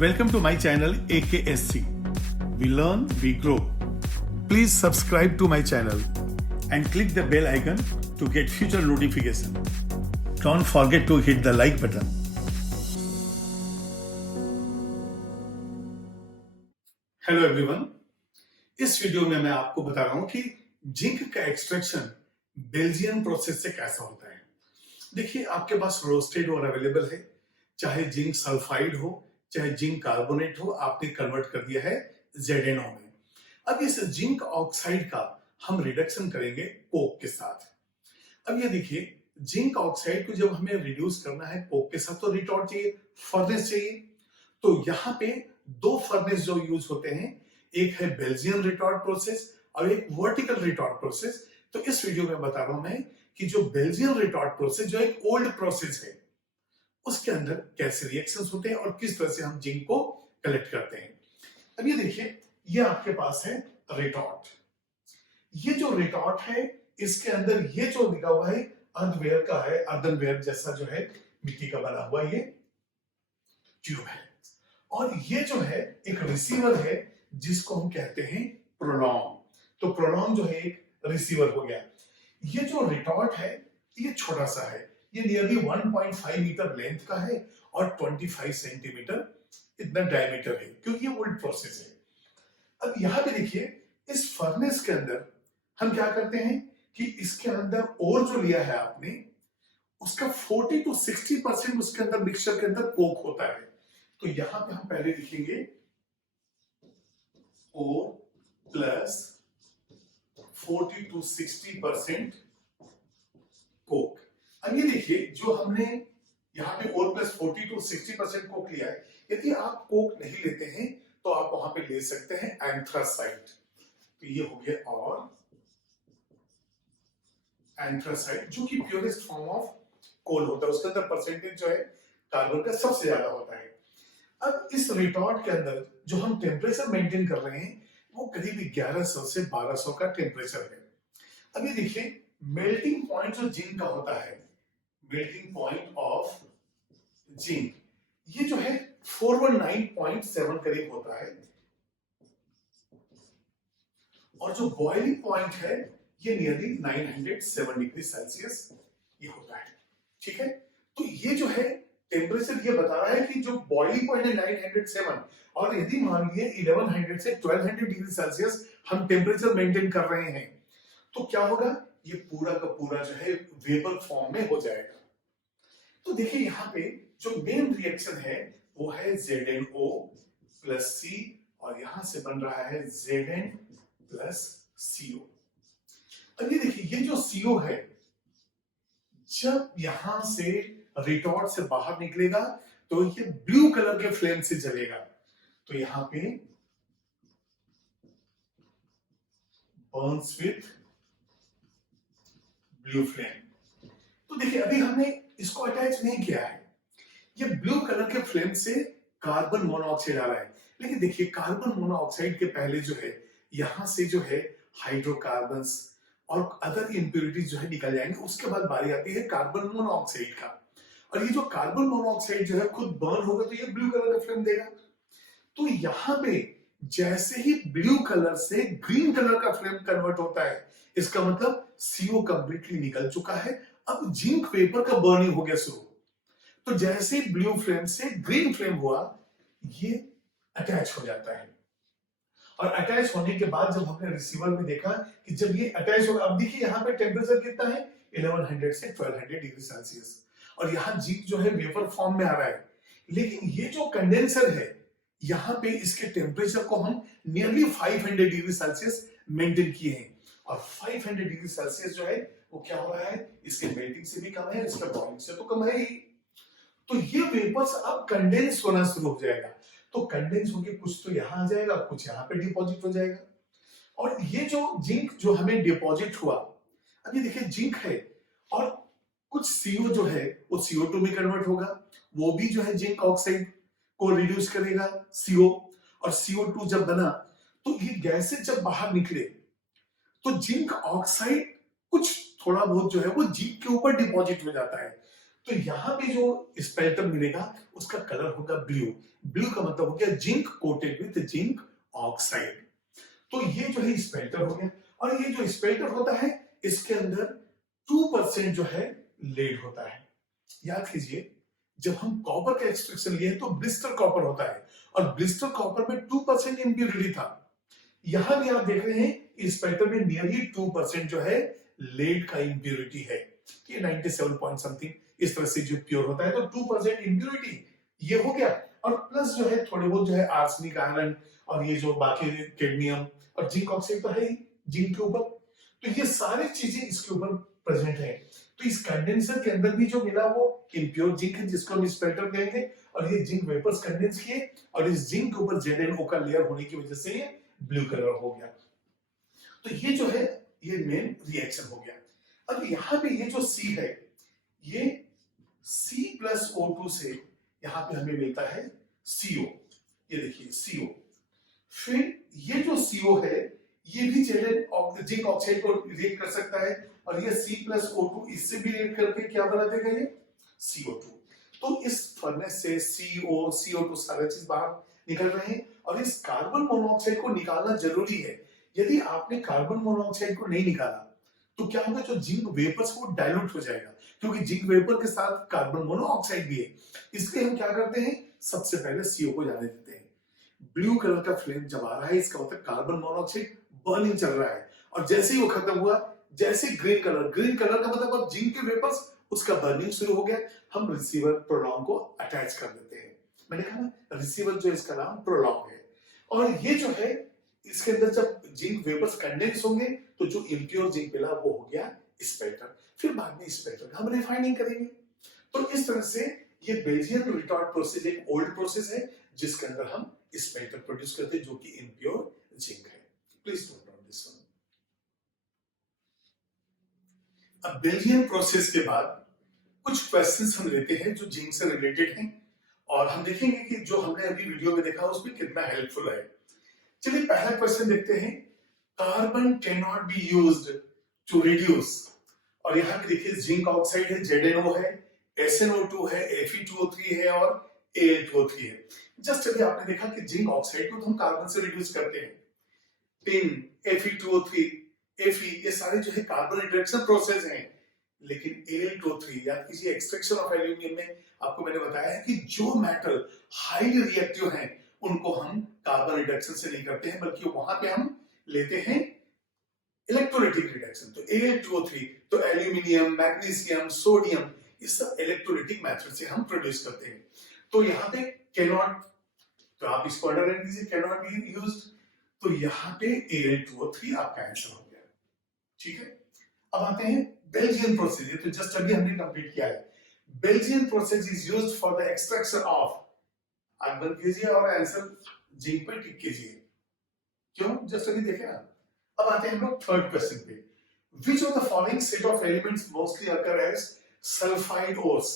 Welcome to my channel AKSC. We learn, we grow. Please subscribe to my channel and click the bell icon to get future notification. Don't forget to hit the like button. Hello everyone, इस video में मैं आपको बता रहा हूं कि zinc का extraction Belgian process से कैसा होता है। देखिए, आपके पास रोस्टेड और अवेलेबल है, चाहे जिंक सल्फाइड हो चाहे जिंक कार्बोनेट हो, आपने कन्वर्ट कर दिया है ZnO में। अब इस जिंक ऑक्साइड का हम रिडक्शन करेंगे कोक के साथ। अब ये देखिए, जिंक ऑक्साइड को जब हमें रिड्यूस करना है कोक के साथ तो रिटॉर्ट चाहिए, फर्नेस चाहिए। तो यहाँ पे दो फर्नेस जो यूज होते हैं, एक है बेल्जियन रिटॉर्ट प्रोसेस और एक वर्टिकल रिटॉर्ट प्रोसेस। तो इस वीडियो में बता रहा हूं मैं कि जो बेल्जियन रिटॉर्ट प्रोसेस जो एक ओल्ड प्रोसेस है, उसके अंदर कैसे रिएक्शंस होते हैं और किस तरह से हम जिंक को कलेक्ट करते हैं। अब ये देखिए, ये आपके पास है रिटॉर्ट। ये जो रिटॉर्ट है, इसके अंदर ये जो लिखा हुआ है अर्धवेयर का है, अर्धनवेयर जैसा जो है मिट्टी का बना हुआ ये ट्यूब है। और ये जो है एक रिसीवर है जिसको हम कहते हैं प्रोलॉन्ग। तो प्रोलॉन्ग जो है एक रिसीवर हो गया। ये जो रिटॉर्ट है ये छोटा सा है, ये नियरली 1.5 मीटर लेंथ का है और 25 सेंटीमीटर इतना डायमीटर है, क्योंकि ये ओल्ड प्रोसेस है। अब यहां पे देखिए, इस फर्नेस के अंदर हम क्या करते हैं कि इसके अंदर और जो लिया है आपने, उसका 40 to 60% उसके अंदर मिक्सचर के अंदर कोक होता है। तो यहां पे हम पहले लिखेंगे O प्लस 40 to 60% कोक। अब ये देखिए, जो हमने यहाँ पे और प्लस 40 to 60% कोक लिया है, यदि आप कोक नहीं लेते हैं तो आप वहां पे ले सकते हैं एंथ्रासाइट। तो ये हो गया, और एंथ्रासाइट जो कि प्योरेस्ट फॉर्म ऑफ कोल होता है, उसके अंदर परसेंटेज जो है कार्बन का सबसे ज्यादा होता है। अब इस रिटॉर्ट के अंदर जो हम टेम्परेचर मेंटेन कर रहे हैं वो करीब 1100 से 1200 का टेम्परेचर है। अब ये देखिए, मेल्टिंग पॉइंट जो जिंक का होता है, मेल्टिंग पॉइंट ऑफ जिंक, ये जो है 419.7 करीब होता है, और जो बॉइलिंग पॉइंट है ये नियरली 907 डिग्री सेल्सियस ये होता है। ठीक है, तो ये जो है टेम्परेचर ये बता रहा है कि जो बॉइलिंग पॉइंट है 907, और यदि मान लिए 1100 से 1200 डिग्री सेल्सियस हम टेम्परेचर मेंटेन कर रहे हैं, तो क्या होगा, ये पूरा का पूरा जो है वेपर फॉर्म में हो जाएगा। तो देखिए, यहाँ पे जो मेन रिएक्शन है वो है ZnO प्लस C, और यहां से बन रहा है Zn प्लस CO। अब ये देखिए, ये जो CO है जब यहां से रिटॉर्ट से बाहर निकलेगा तो ये ब्लू कलर के फ्लेम से जलेगा। तो यहां पे बर्न्स विथ ब्लू फ्लेम। तो देखिए, अभी हमने इसको अटैच नहीं किया है, ये ब्लू कलर के फ्लेम से कार्बन मोनोऑक्साइड आ रहा है। लेकिन देखिए, कार्बन मोनोऑक्साइड के पहले जो है यहां से जो है हाइड्रोकार्बन्स और अदर इंप्योरिटीज जो है निकल जाएंगे। उसके बाद बारी आती है कार्बन मोनोऑक्साइड का, और ये जो कार्बन मोनोऑक्साइड जो है खुद बर्न होगा तो ये ब्लू कलर का फ्लेम देगा। तो यहां पे जैसे ही ब्लू कलर से ग्रीन कलर का फ्लेम कन्वर्ट होता है, इसका मतलब CO कंप्लीटली निकल चुका है। अब जिंक वेपर का बर्निंग हो गया शुरू। तो जैसे ही ब्लू फ्लेम से ग्रीन फ्लेम हुआ, ये अटैच हो जाता है, और अटैच होने के बाद जब हमने रिसीवर में देखा कि जब ये अटैच होगा, अब देखिए यहाँ पे टेम्परेचर कितना है 1100 से 1200 डिग्री सेल्सियस, और यहाँ जिंक जो है वेपर फॉर्म में आ रहा है। लेकिन ये जो कंडेंसर है, यहाँ पे इसके टेम्परेचर को हम नियरली 500 डिग्री सेल्सियस मेंटेन किए हैं, और 500 डिग्री सेल्सियस जो है वो क्या हो रहा है, इसके मेल्टिंग से भी कम है, इसका बॉइलिंग से तो कम है ही। तो ये वेपर्स अब कंडेंस होना शुरू हो जाएगा। तो कंडेंस होके कुछ तो यहां आ जाएगा, कुछ यहां पे डिपॉजिट हो जाएगा, और ये जो जिंक जो हमें डिपॉजिट हुआ, अब ये देखिए जिंक है और कुछ CO जो है वो CO2 में कन्वर्ट होगा, वो भी जो है जिंक ऑक्साइड को रिड्यूस करेगा CO, और CO2 जब बना तो ये गैसें जब बाहर निकले तो जिंक ऑक्साइड कुछ थोड़ा बहुत जो है वो जिंक के ऊपर डिपॉजिट हो जाता है। तो यहाँ पे जो स्पेल्टम मिलेगा उसका कलर होगा ब्लू। ब्लू का मतलब हो गया zinc coated with zinc oxide. तो ये जो है स्पेल्टर हो गया। और ये जो स्पेल्टर होता है इसके अंदर 2% जो है लेड होता है। याद कीजिए जब हम कॉपर का एक्सट्रैक्शन लिए तो ब्लिस्टर कॉपर होता है और ब्लिस्टर कॉपर में 2% इंप्योरिटी था। यहां भी आप देख रहे हैं इस स्पेल्टर में नियरली 2% जो है लेड का इंप्योरिटी है। ये 97 पॉइंट समथिंग इस तरह से जो प्योर होता है, तो 2% इंप्योरिटी ये हो गया। और प्लस जो है थोड़े बहुत जो है आर्सेनिक, आयरन और ये जो बाकी कैडमियम और जिंक ऑक्साइड तो है ही जिंक के ऊपर। तो ये सारी चीजें इसके ऊपर प्रेजेंट है। तो इस कंडेंसर के अंदर भी जो मिला वो इम्प्योर जिंक है जिसको हम स्पेल्टर कहेंगे। और ये जिंक वेपर्स कंडेंस किए और इस जिंक के ऊपर ZnO का लेयर होने की वजह से ये ब्लू कलर हो गया। तो ये जो है ये मेन रिएक्शन हो गया। अब यहाँ पे ये जो C है ये C+O2 से यहाँ पे हमें मिलता है CO। ये देखिए CO। फिर ये जो CO है ये भी जिंक ऑक्साइड को रिएक्ट कर सकता है और ये C+O2 इससे भी रिएक्ट करके क्या बना देगा ये CO2। तो इस फर्नेस से CO, CO2 सारे चीज बाहर निकल रहे हैं और इस कार्बन मोनोऑक्साइड को निकालना जरूरी है। यदि आपने कार्बन मोनोऑक्साइड को नहीं निकाला तो क्या होगा, जो जिंक वेपर्स वो डाइल्यूट हो जाएगा क्योंकि जिंक वेपर के साथ कार्बन मोनोऑक्साइड भी है। इसलिए हम क्या करते हैं, सबसे पहले CO को जाने देते हैं। ब्लू कलर का फ्लेम जब आ रहा है इसका मतलब कार्बन मोनोऑक्साइड बर्निंग चल रहा है और जैसे ही वो खत्म हुआ, जैसे ग्रीन कलर का मतलब अब जिंक के वेपर्स उसका बर्निंग शुरू हो गया। हम रिसीवर प्रोलॉन्ग को अटैच कर देते हैं। मैंने कहा ना रिसीवर जो इसका नाम प्रोलॉन्ग है। और ये जो है इसके अंदर जब जिंक वेपर्स कंडेंस होंगे तो जो इम्प्योर जिंक मिला वो हो गया स्पेल्टर। फिर बाद में स्पेल्टर का हम रिफाइनिंग करेंगे। तो इस तरह से ये बेल्जियन रिटार्ड प्रोसेस एक ओल्ड प्रोसेस है जिसके अंदर हम स्पेल्टर प्रोड्यूस करते हैं जो कि इम्प्योर जिंक है। Please note down this one. अब बेल्जियन प्रोसेस के बाद कुछ क्वेश्चंस हम लेते हैं जो जिंक से रिलेटेड हैं और हम देखेंगे कि जो हमने अभी वीडियो में देखा उसमें कितना हेल्पफुल है। चलिए पहला क्वेश्चन देखते हैं। Carbon can not be used to reduce, और यहाँ पे देखिए जिंक ऑक्साइड है, ZnO है, SnO2 है, Fe2O3 है और Al2O3 है। जस्ट अभी आपने देखा कि जिंक ऑक्साइड को तो हम कार्बन से रिड्यूस करते हैं। टिन, Fe2O3, Fe ये सारे जो है कार्बन रिडक्शन प्रोसेस हैं। लेकिन Al2O3 याद कीजिए एक्सट्रैक्शन ऑफ एल्यूमिनियम में आपको मैंने बताया है कि जो मेटल हाईली रिएक्टिव हैं उनको हम कार्बन रिडक्शन से नहीं करते हैं बल्कि वहां पे हम लेते हैं इलेक्ट्रोलाइटिक रिडक्शन। तो Al2O3 तो एल्यूमिनियम, मैग्नीशियम, सोडियम ये सब इलेक्ट्रोलाइटिक मेथड से हम प्रोड्यूस करते हैं। तो यहाँ पे कैन नॉट, तो आप इसको अंडरलाइन कीजिए, कैन नॉट बी यूज्ड। तो यहाँ पे Al2O3 आपका आंसर हो गया। ठीक है, अब आते हैं बेल्जियन प्रोसेस। ये तो जस्ट अभी हमने कंप्लीट किया है। Belgian process is used for the extraction of, आग बंद कीजिए और आंसर जिंक पे टिक कीजिए। क्यों, जस्ट अभी देखे ना। अब आते हैं हम लोग थर्ड क्वेश्चन पे। Which of the following set of elements mostly occur as sulfide ores?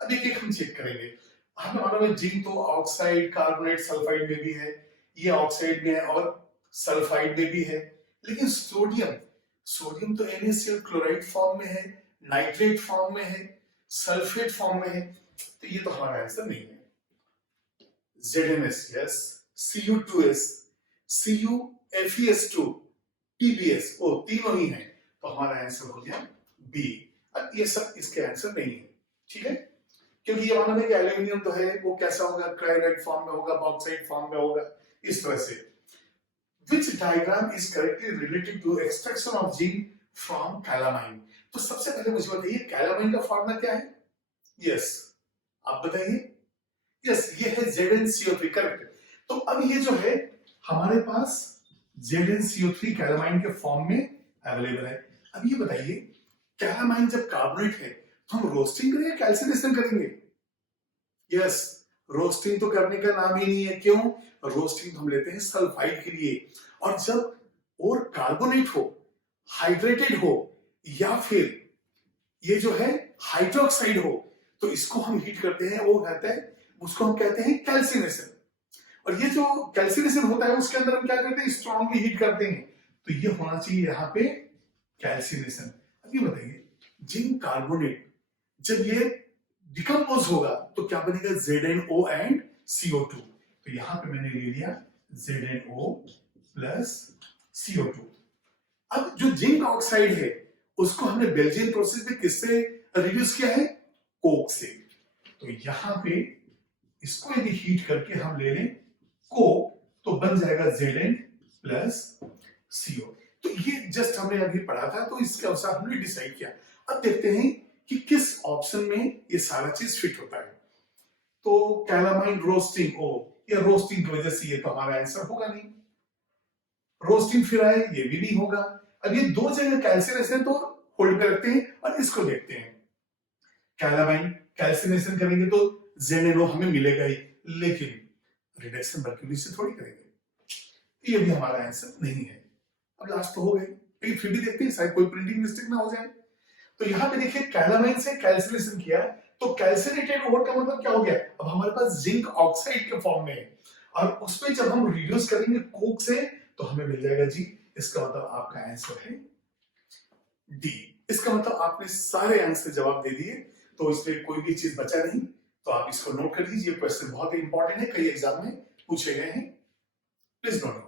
अब एक एक हम चेक करेंगे। हमें मालूम है जिंक तो ऑक्साइड, कार्बोनेट, सल्फाइड में भी है, ये ऑक्साइड में है और सल्फाइड में भी है। लेकिन सोडियम तो NaCl क्लोराइड फॉर्म में है, नाइट्रेट फॉर्म में है, सल्फेट फॉर्म में है। तो ये तो हमारा आंसर नहीं है। ZnS yes, Cu2s, Cu, FeS2, TbS वो तीनों ही हैं। तो हमारा आंसर हो गया बी। अब ये सब इसके आंसर नहीं है। ठीक है, क्योंकि ये मालूम है कि एल्यूमिनियम तो है, वो कैसा होगा, क्लोराइड फॉर्म में होगा, बॉक्साइड फॉर्म में होगा, इस तरह से। Which diagram is correctly related to extraction of zinc from calamine? तो सबसे पहले मुझे बताइए कैलामाइन का फॉर्मूला क्या है? यस, आप बताइए। यस, ये है ZnCO3, करेक्ट। तो अब ये जो है हमारे पास ZnCO3 कैलामाइन के फॉर्म में अवेलेबल है। अब ये बताइए कैलामाइन जब कार्बोनेट है तो हम रोस्टिंग करेंगे, कैल्सिनेशन करेंगे? यस, रोस्टिंग तो करने का नाम ही नहीं है। क्यों? रोस्टिंग तो हम लेते हैं सल्फाइड के लिए। और जब और कार्बोनेट हो, हाइड्रेटेड हो या फिर ये जो है हाइड्रोक्साइड हो तो इसको हम हीट करते हैं, वो कहते हैं, उसको हम कहते हैं कैल्सिनेशन। और ये जो कैल्सिनेशन होता है उसके अंदर हम क्या करते हैं, स्ट्रांगली हीट करते हैं। तो ये होना चाहिए यहाँ पे कैल्सिनेशन। अब ये बताइए जिंक कार्बोनेट जब ये डिकम्पोज होगा तो क्या बनेगा, ZnO एंड CO2। तो यहां पे मैंने ले लिया ZnO प्लस CO2। अब जो जिंक ऑक्साइड है उसको हमने बेल्जियन प्रोसेस में किससे रिड्यूस किया है, कोक से। तो यहां पे इसको यदि हीट करके हम ले लें कोक तो बन जाएगा Zn प्लस CO। तो ये जस्ट हमने अभी पढ़ा था, तो इसके अनुसार हमने डिसाइड किया। अब देखते हैं कि किस ऑप्शन में ये सारा चीज फिट होता है। तो कैलामाइन रोस्टिंग, ओ या रोस्टिंग की वजह से ये तो हमारा आंसर होगा नहीं। रोस्टिंग फिर आए, ये भी नहीं होगा। अब ये दो जगह कैल्सिनेशन तो होल्ड पे रखते हैं और इसको देखते हैं। कैलामाइन कैल्सिनेशन करेंगे तो ZnO हमें मिलेगा ही, लेकिन रिडक्शन मर्क्यूरी से थोड़ी करेंगे। ये भी हमारा आंसर नहीं है। अब लास्ट तो हो गए, लेकिन फिर भी देखते हैं शायद कोई प्रिंटिंग मिस्टेक ना हो जाए। तो यहाँ पे देखिए कैलामाइन से कैल्सिनेशन किया तो कैल्सिनेटेड ओर का मतलब क्या हो गया, अब हमारे पास जिंक ऑक्साइड के फॉर्म में है और उसमें जब हम रिड्यूस करेंगे कोक से तो हमें मिल जाएगा जी। इसका मतलब आपका आंसर है डी। इसका मतलब आपने सारे आंसर जवाब दे दिए, तो इसमें कोई भी चीज बचा नहीं। तो आप इसको नोट कर लीजिए, क्वेश्चन बहुत ही इंपॉर्टेंट है, कई एग्जाम में पूछे गए हैं, प्लीज नोट।